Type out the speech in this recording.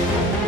you